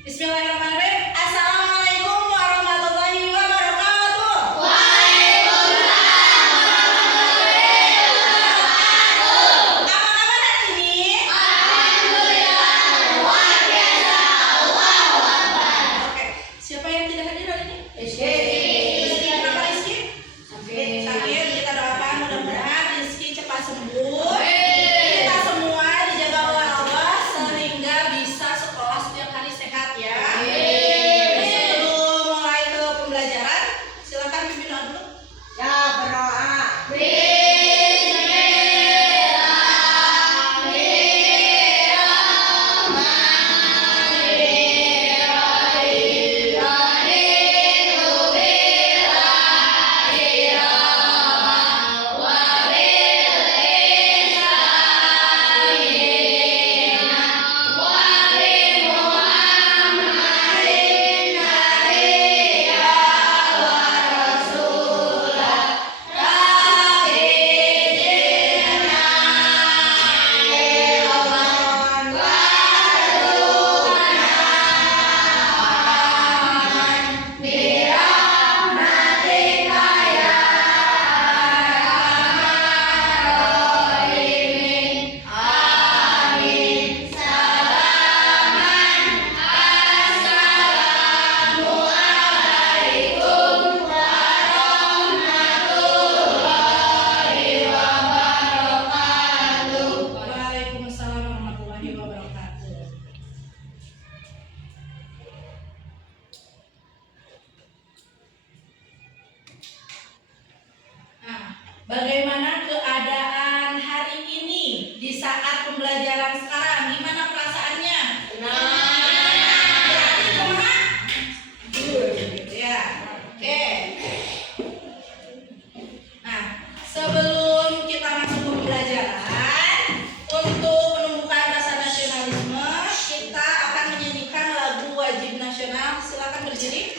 Bismillahirrahmanirrahim. Assalamualaikum warahmatullahi wabarakatuh. Waalaikumsalam warahmatullahi wabarakatuh. Apa kabar hari ini? Alhamdulillah, luar biasa. Allahu Akbar. Oke, siapa yang tidak hadir hari ini? Rizky. Kenapa Rizky? Sakit. Sakit. Kita doakan mudah-mudahan Rizky cepat sembuh. Amin. Kita semua dijaga oleh Allah sehingga bisa sekolah setiap hari sehat ya. Amin. Sebelum mulai ke pembelajaran, silakan pimpin doa dulu. Ya, berdoa. Waalaikumsalam warahmatullahi wabarakatuh. Nah, bagaimana keadaan hari ini di saat pembelajaran sekarang? Gimana perasaannya? Berarti kumaha? Good, gitu ya. Oke. Nah, sebelum kita masuk ke pembelajaran, untuk menumbuhkan rasa nasionalisme, kita akan menyanyikan lagu wajib nasional. Silakan berdiri.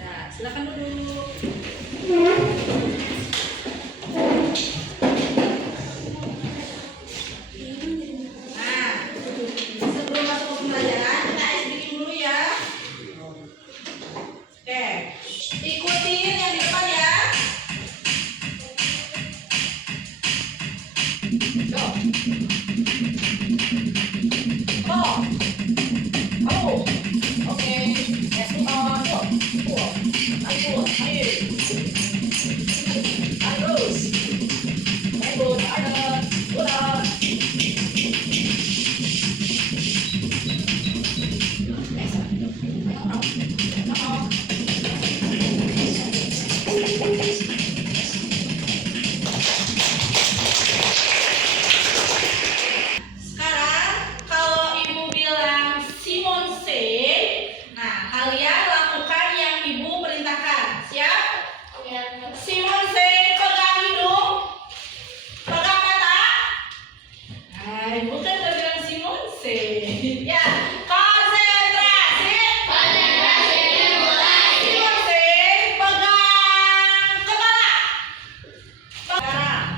Nah, silakan duduk. Nah, sebelum masuk ke pembelajaran, kita speaking dulu ya. Oke, ikutin yang di depan ya. Go. Oh. Oh. Oke. Yes, go. Go. Ayo. Ayo. Terus. Ayo, ada. Udah. Sekarang kalau ibu bilang Simon say, nah kalian lakukan yang ibu perintahkan. Siap? Simon say, pegang hidung, pegang mata. Nah, ibu kan udah bilang Simon say. Ya, konsentrasi. Simon say, pegang kepala. Sekarang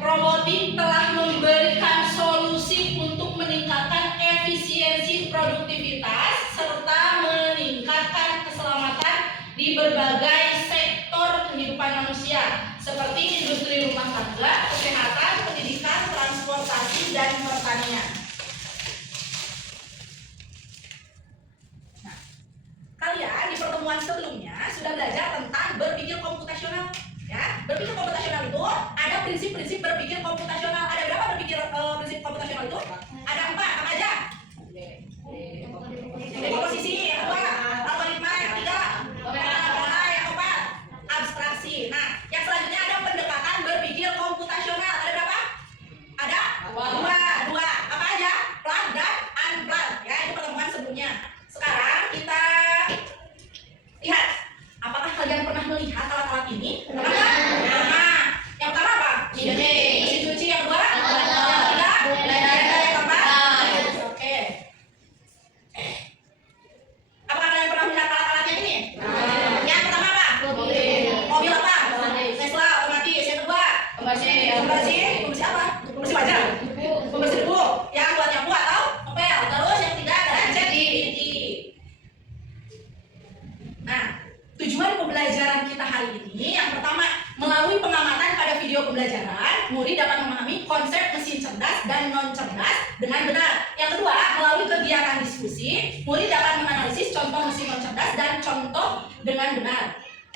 robotik telah memberikan solusi untuk meningkatkan efisiensi produktivitas serta meningkatkan keselamatan di berbagai sektor kehidupan manusia seperti industri rumah tangga, kesehatan, pendidikan, transportasi, dan pertanian. Nah, kalian di pertemuan sebelumnya sudah belajar tentang berpikir komputasional. Ya, berpikir komputasional itu ada prinsip-prinsip berpikir komputasional. Ada berapa prinsip komputasional itu? Ada 4.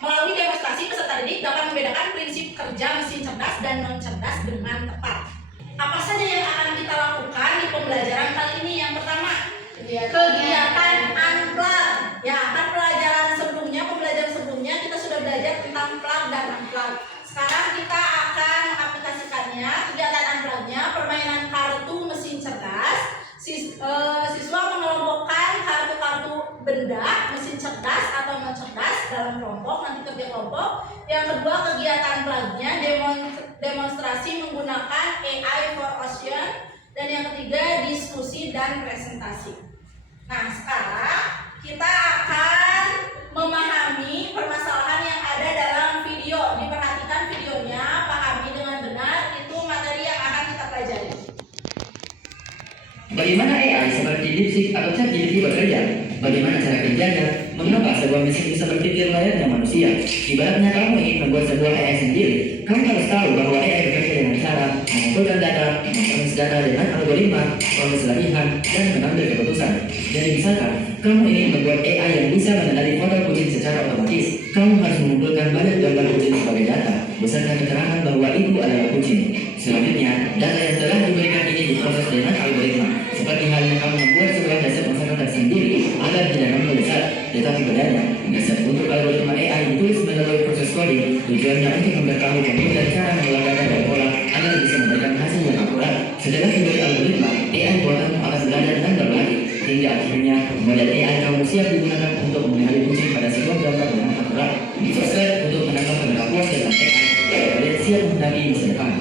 Melalui demonstrasi, peserta didik dapat membedakan prinsip kerja mesin cerdas dan non cerdas dengan tepat. Apa saja yang akan kita lakukan di pembelajaran kali ini? Yang pertama, kegiatan unplug. Ya, kan pembelajaran sebelumnya kita sudah belajar tentang plug dan unplug. Sekarang kita akan mengaplikasikannya. Kegiatan unplug-nya permainan kartu mesin cerdas. Siswa mengelompokkan kartu-kartu benda mesin cerdas atau non cerdas dalam kelompok, nanti kerja kelompok. Yang kedua, kegiatan plug-nya demonstrasi menggunakan AI for Ocean. Dan yang ketiga, diskusi dan presentasi. Nah, sekarang kita akan memahami permasalahan yang ada dalam video. Diperhatikan videonya, pahami dengan benar, itu materi yang akan kita pelajari. Bagaimana AI seperti DeepSeek atau ChatGPT bekerja? Bagaimana cara kerjanya? Mengapa sebuah mesin bisa berpikir layaknya manusia? Ibaratnya kamu ingin membuat sebuah AI sendiri, kamu harus tahu bahwa AI bekerja dengan cara mengumpulkan data, memproses data dengan algoritma, proses latihan, dan mengambil keputusan. Jadi misalkan, kamu ingin membuat AI yang bisa mengenali foto kucing secara otomatis, kamu harus mengumpulkan banyak gambar kucing sebagai data, beserta keterangan bahwa itu adalah kucing. Selanjutnya, data yang telah diberikan ini diproses dengan algoritma, seperti halnya kamu membuat sebuah dasar masyarakat sendiri agar tidak membesar, tetapi bedanya, dasar untuk algoritma AI ditulis melalui proses coding, tujuannya untuk memberitahu komputer cara mengolah data dan pola agar bisa memberikan hasil yang akurat. Setelah diberi algoritma, AI buatanmu akan belajar dan berbagi, hingga akhirnya model AI kamu siap digunakan untuk mengenali kucing pada sebuah gambar dengan akurat. Proses untuk menambah pengetahuan tentang AI, kalian siap menghadapi masa depan.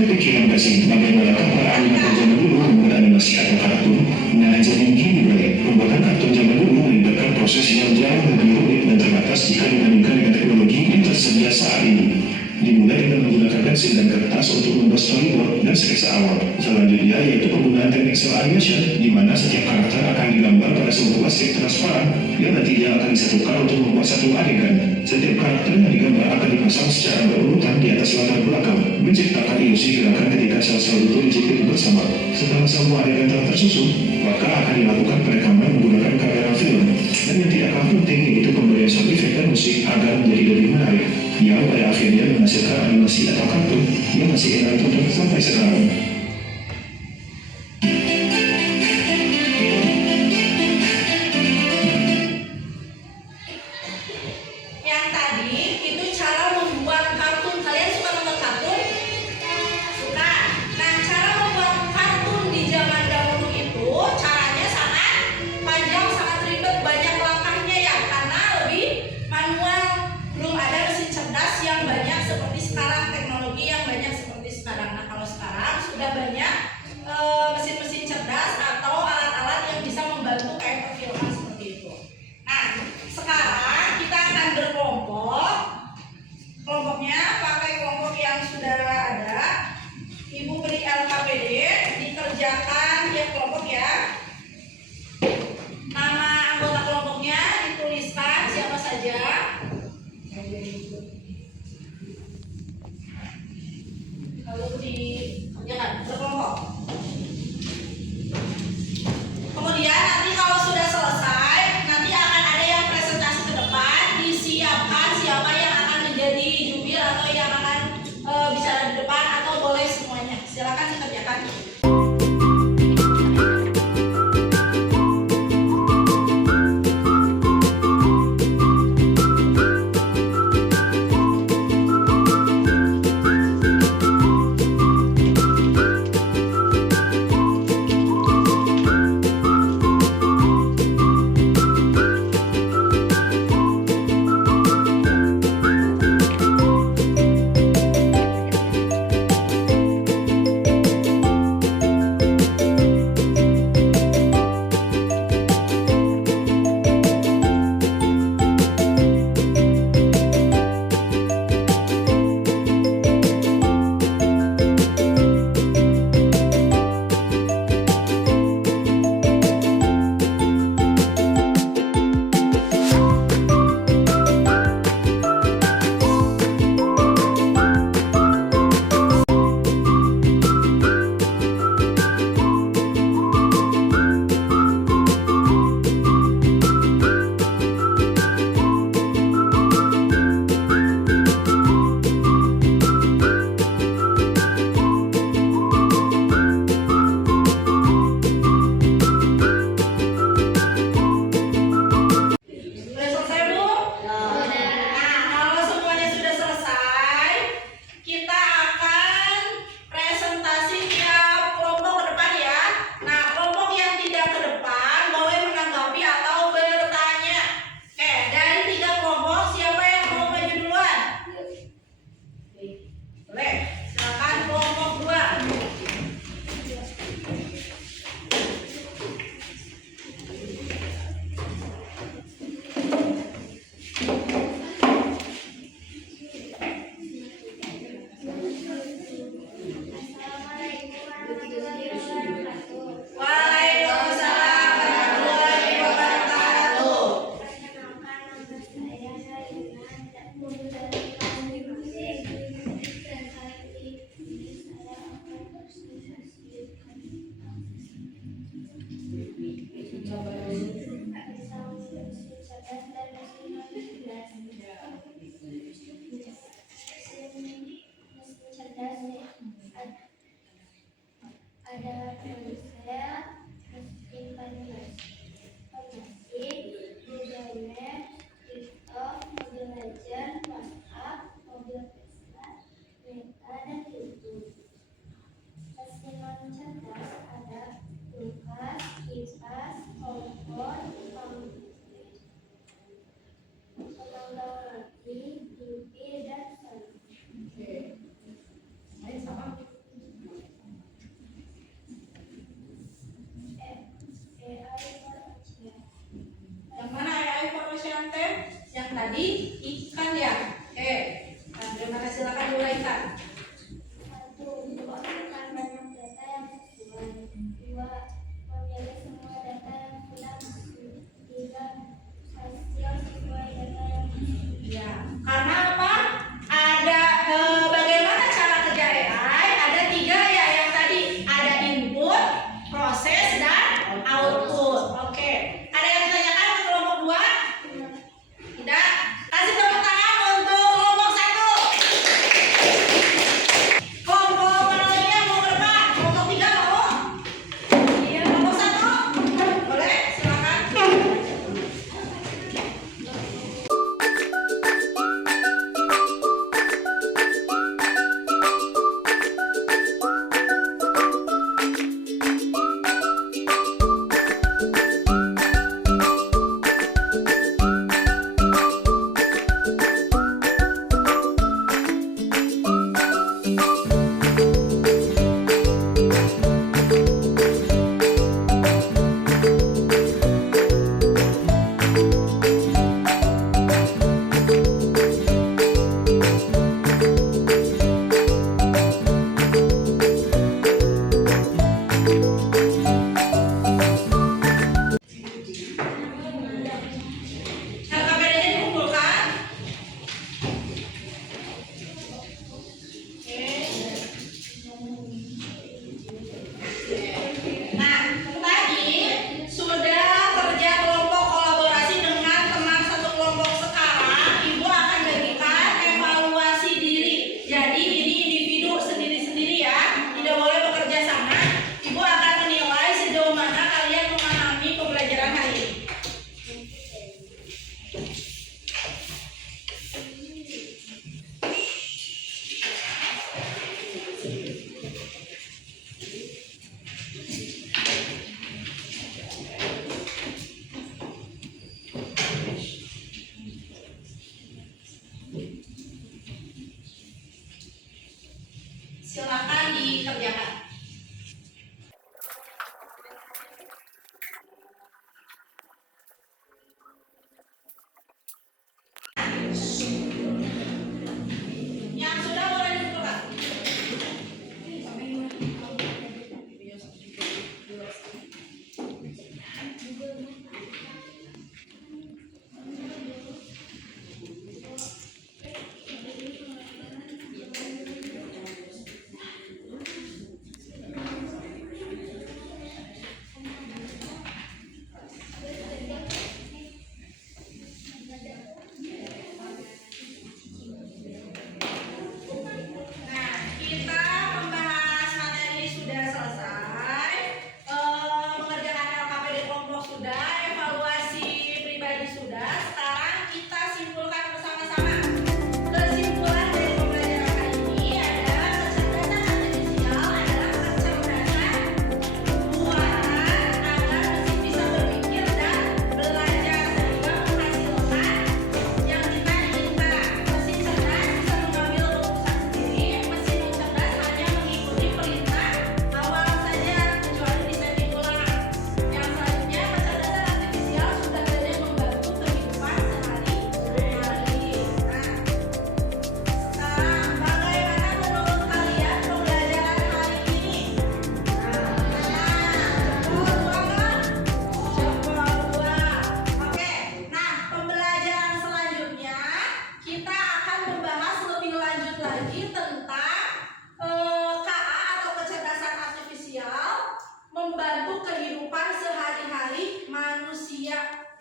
Kepikiran gak sih bagaimana para animator zaman dulu membuat animasi atau kartun? Nah, jadi gini bro, pembuatan kartun zaman dulu melibatkan proses yang jauh lebih rumit dan terbatas jika dibandingkan dengan teknologi yang tersedia saat ini. Dimulai dengan menggunakan pensil dan kertas untuk membuat storyboard dan sketsa awal. Selanjutnya yaitu penggunaan teknik cel animation, di mana setiap karakter akan digambar pada sebuah plastik transparan yang nantinya akan disatukan untuk membuat satu adegan. Setiap karakter yang digambar akan dipasang secara berurutan di atas latar belakang, menciptakan ilusi gerakan ketika sel-sel itu dijepit bersama. Setelah semua adegan telah tersusun, maka akan dilakukan perekaman menggunakan kamera film. Dan yang tidak kalah penting yaitu pemberian sound effect dan musik agar menjadi lebih menarik, yang pada akhirnya menghasilkan animasi atau kartun yang masih enak ditonton sampai sekarang. Yang tadi itu cara membuat kartun. Kalian suka saja. Lalu dikerjakan berkelompok. Kemudian nanti kalau sudah selesai, nanti akan ada yang presentasi ke depan, disiapkan siapa yang akan menjadi jubir atau yang akan bicara di depan atau boleh semuanya. Silakan dikerjakan. Ada ponsel, mesin panas, pemasin, budaya, tiktok, mobil lajar, WhatsApp, mobil Vespa, Meta, dan YouTube. Mesin non cerdas ada kulkas, kipas, kompor, komputer, pemanggang roti, TV, dan sound. Yang mana AI information teh? Yang tadi ikan ya. Oke. Nah, dari mana silakan mulaikan. 1. Mengumpulkan banyak data yang sesuai. 2. Memilih semua data yang sudah masuk. 3. Hasil sesuai data yang masuk. Ya. Karena apa? Ada bagaimana cara kerja AI? Ada 3 ya yang tadi. Ada input, proses, dan output. Oke. Ada yang ditanyakan ke kelompok 2? Tidak. Kasih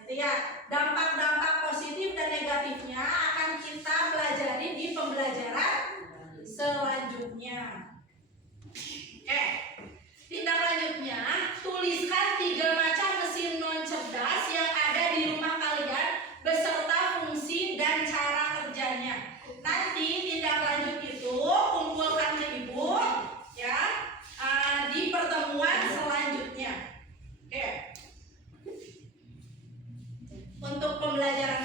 Gitu ya. Dampak-dampak positif dan negatifnya akan kita pelajari di pembelajaran selanjutnya. Oke. Tindak lanjutnya, tuliskan 3 macam mesin non cerdas yang ada di rumah kalian beserta fungsi dan cara kerjanya. Nanti tindak lanjut itu kumpulkan ke ibu ya di pertemuan selanjutnya. Oke. Untuk pembelajaran